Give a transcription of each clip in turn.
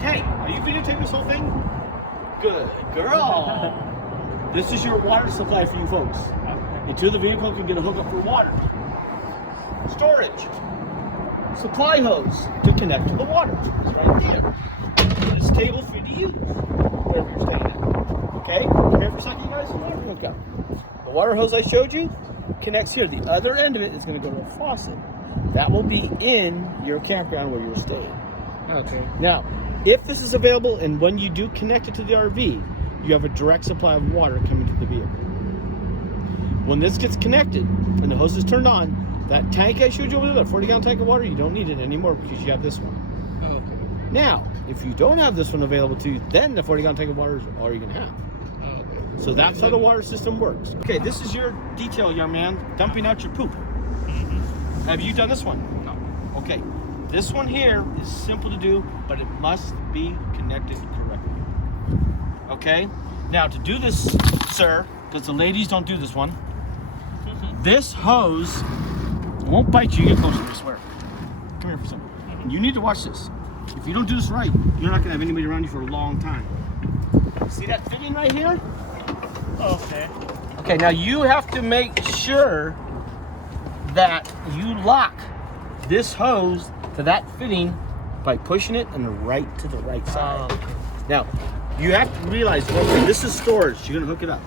Hey, are you videotaping this whole thing? Good girl. This is your water supply for you folks. Into the vehicle can get a hookup for water. Storage. Supply hose to connect to the water. It's right there. This table for you to use wherever you're staying at. Okay? Come here for a second, you guys. The water hookup. The water hose I showed you connects here. The other end of it is going to go to a faucet. That will be in your campground where you're staying. Okay. Now, if this is available and when you do connect it to the RV, you have a direct supply of water coming to the vehicle. When this gets connected and the hose is turned on, that tank I showed you over there, that 40-gallon tank of water, you don't need it anymore because you have this one. Okay. Now, if you don't have this one available to you, then the 40-gallon tank of water is all you're going to have. Okay. So that's how the water system works. Okay, this is your detail, young man, dumping out your poop. Have you done this one? No. Okay, this one here is simple to do, but it must be connected correctly. Okay, now to do this, sir, because the ladies don't do this one, this hose won't bite you. You get closer, I swear. Come here for a second. You need to watch this. If you don't do this right, you're not going to have anybody around you for a long time. See that fitting right here? Okay. Okay, now you have to make sure that you lock this hose to that fitting by pushing it and to the right side. Okay. Now, you have to realize, okay, this is storage. You're gonna hook it up.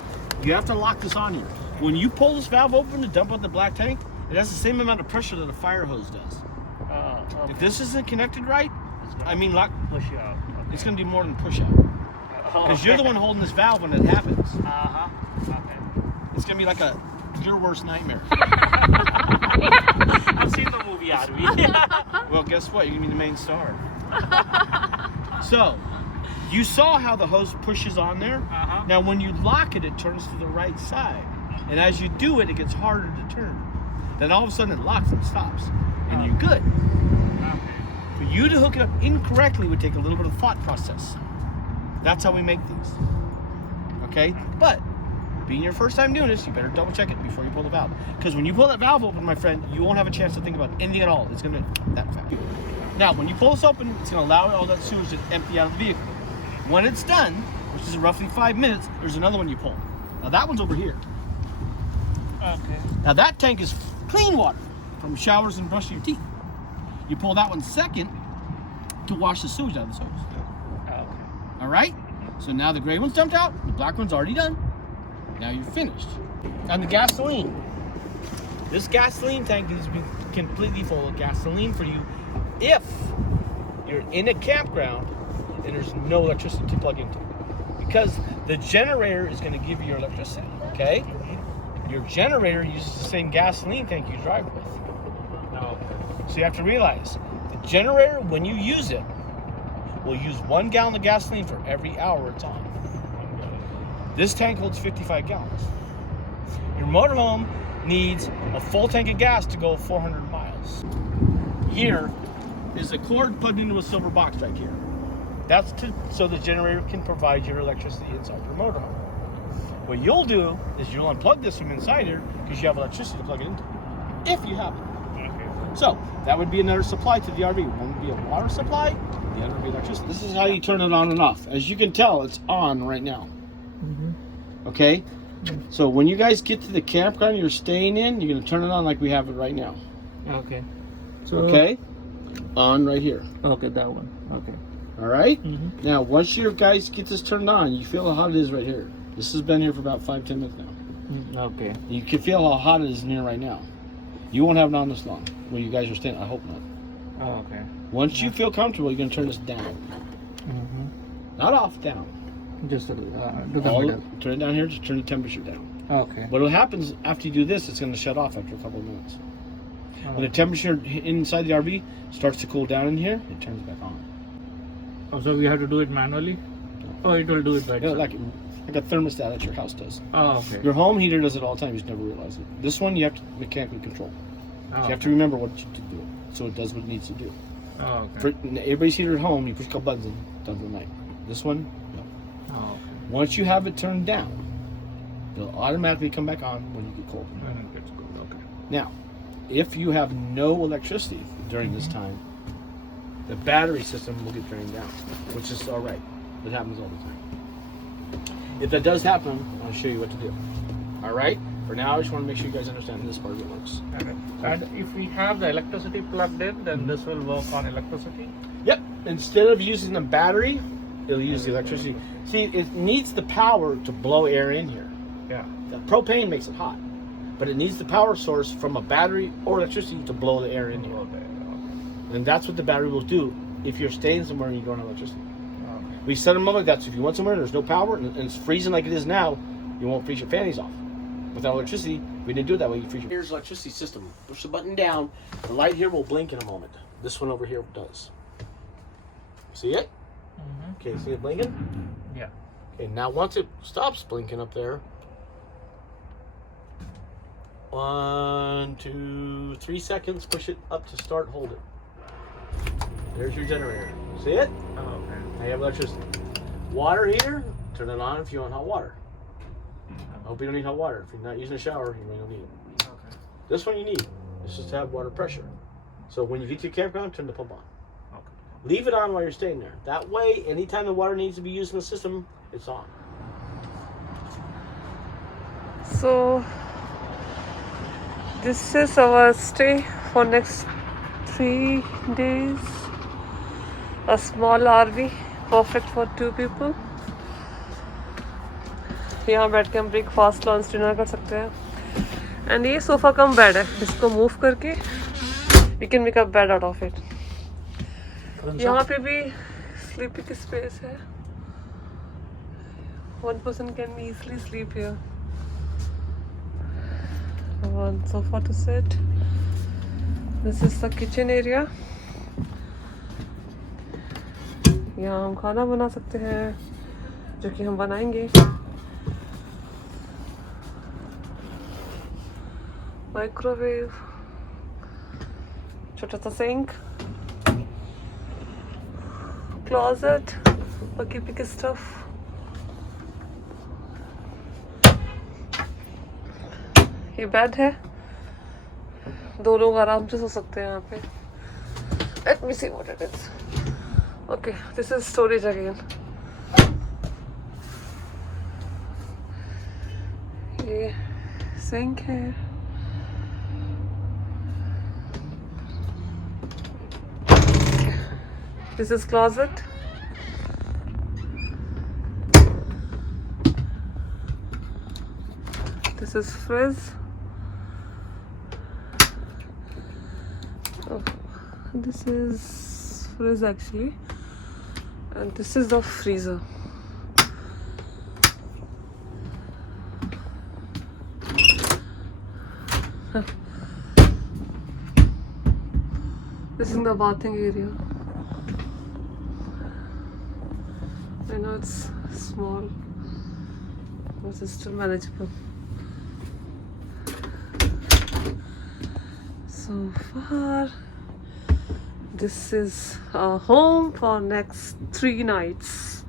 You have to lock this on here. When you pull this valve open to dump out the black tank, it has the same amount of pressure that a fire hose does. Okay. If this isn't connected right, lock, Push you out. Okay. it's gonna be more than push out. Because you're the one holding this valve when it happens. Okay. It's gonna be like your worst nightmare. I've seen the movie, Arvi. Well, guess what? You're gonna be the main star. So, you saw how the hose pushes on there. Now, when you lock it, it turns to the right side. And as you do it, it gets harder to turn. Then all of a sudden it locks and stops. And you're good. For you to hook it up incorrectly would take a little bit of thought process. That's how we make these. Okay? But, being your first time doing this, you better double check it before you pull the valve. Because when you pull that valve open, my friend, you won't have a chance to think about anything at all. It's going to be that fast. Now, when you pull this open, it's going to allow all that sewage to empty out of the vehicle. When it's done, which is roughly 5 minutes, there's another one you pull. Now, that one's over here. Okay. Now, that tank is clean water from showers and brushing your teeth. You pull that one second to wash the sewage out of this hose. Okay. All right? So now the gray one's dumped out, the black one's already done. Now you're finished. And the gasoline. This gasoline tank is completely full of gasoline for you if you're in a campground and there's no electricity to plug into. Because the generator is going to give you your electricity, okay? Your generator uses the same gasoline tank you drive with. So you have to realize, the generator, when you use it, will use 1 gallon of gasoline for every hour it's on. This tank holds 55 gallons. Your motorhome needs a full tank of gas to go 400 miles. Here is a cord plugged into a silver box right here. That's so the generator can provide your electricity inside your motorhome. What you'll do is you'll unplug this from inside here because you have electricity to plug it into, if you have it. So that would be another supply to the RV. One would be a water supply, the other would be electricity. This is how you turn it on and off. As you can tell, it's on right now. Okay? So when you guys get to the campground you're staying in, you're going to turn it on like we have it right now. Okay. So, okay? On right here. Okay, that one. Okay. All right? Now, once your guys get this turned on, you feel how hot it is right here. This has been here for about 5-10 minutes now. Okay. You can feel how hot it is in here right now. You won't have it on this long when you guys are staying. I hope not. Oh, okay. Once you feel comfortable, you're going to turn this down. Not off, down. Just to the middle. Turn it down here, just turn the temperature down. Okay. What will happen is after you do this, it's going to shut off after a couple of minutes. When the temperature inside the RV starts to cool down in here, it turns back on. Oh, so we have to do it manually? Oh, it will do it by itself. Like a thermostat at your house does. Oh, okay. Your home heater does it all the time. You just never realize it. This one you have to mechanically control. So you have to remember what you to do, so it does what it needs to do. Oh, okay. For everybody's heater at home, you push a couple buttons and it does it at night. This one, no. Oh, okay. Once you have it turned down, it'll automatically come back on when you get cold. It's cold. Okay. Now, if you have no electricity during this time, the battery system will get drained down, which is all right. It happens all the time. If that does happen, I'll show you what to do. All right? For now, I just want to make sure you guys understand this part of it works. And if we have the electricity plugged in, then this will work on electricity? Yep. Instead of using the battery, it'll use the electricity. See, it needs the power to blow air in here. Yeah. The propane makes it hot, but it needs the power source from a battery or electricity to blow the air in here. Okay. And that's what the battery will do if you're staying somewhere and you don't have electricity. Okay. We set them up like that, so if you want somewhere and there's no power and it's freezing like it is now, you won't freeze your panties off. Without electricity, we didn't do it that way. You freeze your... Here's the electricity system. Push the button down. The light here will blink in a moment. This one over here does. See it? Mm-hmm. Okay, see it blinking? Yeah. Okay, now once it stops blinking up there, 1, 2, 3 seconds, push it up to start, hold it. There's your generator. See it? Oh, okay. Now you have electricity. Water heater, turn it on if you want hot water. I hope you don't need hot water. If you're not using a shower, you may not need it. Okay. This one you need. It's just to have water pressure. So when you get to your campground, turn the pump on. Okay. Leave it on while you're staying there. That way, anytime the water needs to be used in the system, it's on. So this is our stay for next 3 days. A small RV, perfect for 2 people. यहाँ बैठ के हम breakfast lunch dinner कर सकते हैं. And ये sofa cum bed है, इसको मूव करके we can make a bed out of it. यहाँ पे भी स्लीपिंग की स्पेस है. 1 person can easily sleep here. One sofa to sit. This is the kitchen area. यहाँ हम खाना बना सकते हैं, जो कि हम बनाएंगे. माइक्रोवेव, छोटा सा sink, closet for keeping stuff. ये बेड है, 2 लोग आराम से सो सकते हैं यहाँ पे. Let me see what it is. Okay, this is storage again. ये सिंक है. This is closet. This is fridge. Oh, this is fridge actually, and this is the freezer. This is the bathing area. I know it's small, but it's still manageable. So far, this is our home for next 3 nights.